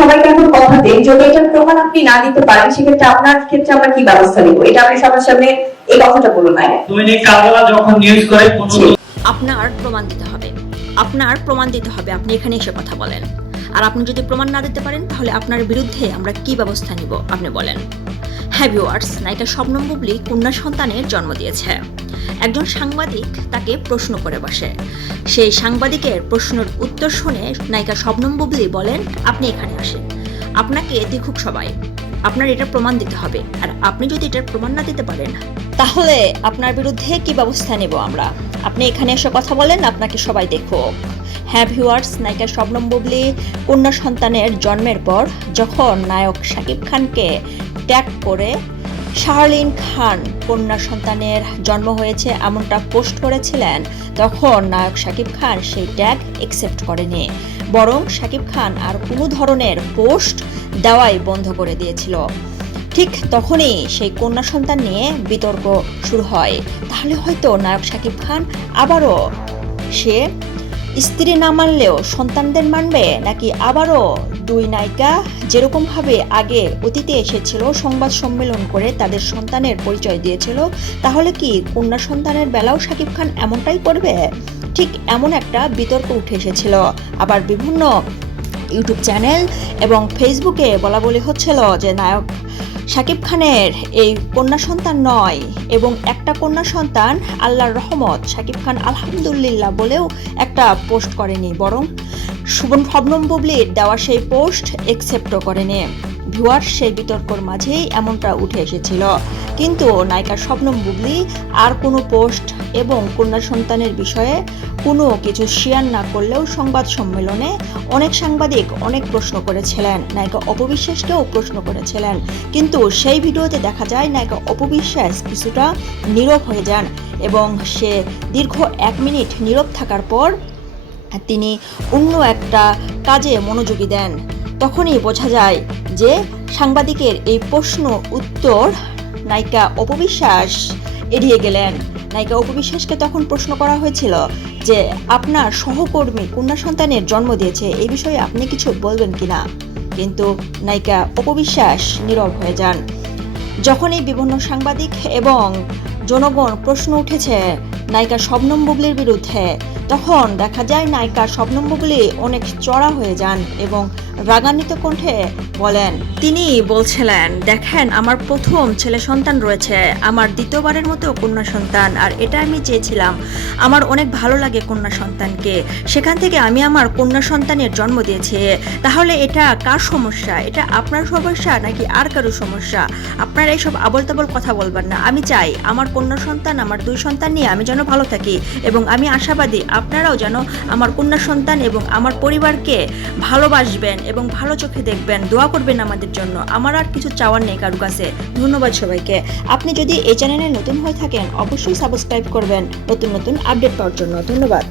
সবাইকে এখন কথা দেন, যদি এটার প্রমাণ আপনি না দিতে পারেন সেক্ষেত্রে আপনার ক্ষেত্রে আমরা কি ব্যবস্থা নিব, এটা আপনি সবার সামনে এই কথাটা বলুন। দৈনিক কালবেলা যখন নিউজ করে আপনার প্রমাণ দিতে হবে, আপনি এখানে এসে কথা বলেন। আর আপনি যদি প্রমাণ না দিতে পারেন তাহলে আপনার বিরুদ্ধে আমরা কি ব্যবস্থা নিব আপনি বলেন। হ্যাঁ ভিউয়ার্স, নায়িকা শবনম বুবলী কন্যা সন্তানের জন্ম দিয়েছে। একজন সাংবাদিক তাকে প্রশ্ন করে বসে। সেই সাংবাদিকের প্রশ্নের উত্তর শুনে নায়িকা শবনম বুবলী বলেন, আপনি এখানে আসেন, আপনাকে দেখুক সবাই, আপনার এটা প্রমাণ দিতে হবে। আর আপনি যদি এটার প্রমাণ না দিতে পারেন তাহলে আপনার বিরুদ্ধে কি ব্যবস্থা নেব আমরা, আপনি এখানে এসে কথা বলেন, আপনাকে সবাই দেখুক। হ্যাঁ ভিউয়ার্স, নায়িকা শবনম বুবলী কন্যা সন্তানের জন্মের পর যখন নায়ক শাকিব খানকে ট্যাগ করে শাহরিন খান কন্যা সন্তানের জন্ম হয়েছে এমনটা পোস্ট করেছিলেন, তখন নায়ক শাকিব খান সেই ট্যাগ অ্যাকসেপ্ট করেনি, বরং শাকিব খান আর কোনো ধরনের পোস্ট দেওয়াই বন্ধ করে দিয়েছিল। ঠিক তখনই সেই কন্যা সন্তান নিয়ে বিতর্ক শুরু হয়। তাহলে হয়তো নায়ক শাকিব খান আবারও সে স্ত্রী না মানলেও সন্তানদের মানবে, নাকি আবারও দুই নায়িকা যেরকমভাবে আগে অতীতে এসেছিল সংবাদ সম্মেলন করে তাদের সন্তানের পরিচয় দিয়েছিল, তাহলে কি কন্যা সন্তানের বেলাও শাকিব খান এমনটাই করবে? ঠিক এমন একটা বিতর্ক উঠে এসেছিল। আবার বিভিন্ন ইউটিউব চ্যানেল এবং ফেসবুকে বলা বলি হচ্ছিল যে নায়ক শাকিব খানের এই কন্যা সন্তান নয় এবং একটা কন্যা সন্তান আল্লাহর রহমত, শাকিব খান আলহামদুলিল্লাহ বলেও একটা পোস্ট করেনি, বরং শবনম বুবলীর দেওয়া সেই পোস্ট অ্যাকসেপ্টও করেনি। ভিউয়ার সেই বিতর্কর মাঝেই এমনটা উঠে এসেছিল। কিন্তু নায়িকা শবনম বুবলী আর কোনো পোস্ট এবং কন্যা সন্তানের বিষয়ে কোনো কিছু শেয়ার না করলেও সংবাদ সম্মেলনে অনেক সাংবাদিক অনেক প্রশ্ন করেছিলেন, নায়িকা অপবিশ্বাসকেও প্রশ্ন করেছিলেন, কিন্তু সেই ভিডিওতে দেখা যায় নায়িকা অপবিশ্বাস কিছুটা নীরব হয়ে যান এবং সে দীর্ঘ 1 মিনিট নীরব থাকার পর তিনি অন্য একটা কাজে মনোযোগী দেন। তখনই বোঝা যায় যে সাংবাদিকের এই প্রশ্ন উত্তর নায়িকা অপবিশ্বাস এড়িয়ে গেলেন। নায়িকা অপবিশ্বাসকে তখন প্রশ্ন করা হয়েছিল যে আপনার সহকর্মী কন্যা সন্তানের জন্ম দিয়েছে, এই বিষয়ে আপনি কিছু বলবেন কিনা, কিন্তু নায়িকা অপবিশ্বাস নীরব হয়ে যান। যখনই বিভিন্ন সাংবাদিক এবং জনগণ প্রশ্ন উঠেছে নায়িকা শবনম বুবলীর বিরুদ্ধে, তখন দেখা যায় নায়িকা শবনম বুবলী অনেক চড়া হয়ে যান এবং রাগান্বিত কণ্ঠে বলেন, তিনি বলছিলেন, দেখেন আমার প্রথম ছেলে সন্তান রয়েছে, আমার দ্বিতীয়বারের মতো কন্যা সন্তান, আর এটা আমি চেয়েছিলাম, আমার অনেক ভালো লাগে কন্যা সন্তানকে, সেখান থেকে আমি আমার কন্যা সন্তানের জন্ম দিয়েছি, তাহলে এটা কার সমস্যা? এটা আপনার সমস্যা নাকি আর কারো সমস্যা? আপনারা এইসব আবল তাবল কথা বলবেন না। আমি চাই আমার কন্যা সন্তান, আমার 2 সন্তান নিয়ে আমি যেন ভালো থাকি এবং আমি আশাবাদী আপনারাও যেন আমার কন্যা সন্তান এবং আমার পরিবারকে ভালোবাসবেন এবং ভালো চোখে দেখবেন, দোয়া করবেন আমাদের জন্য। আমার আর কিছু চাওয়ার নেই কারো কাছে। ধন্যবাদ সবাইকে। আপনি যদি এই চ্যানেলে নতুন হয়ে থাকেন অবশ্যই সাবস্ক্রাইব করবেন নতুন নতুন আপডেট পাওয়ার জন্য। ধন্যবাদ।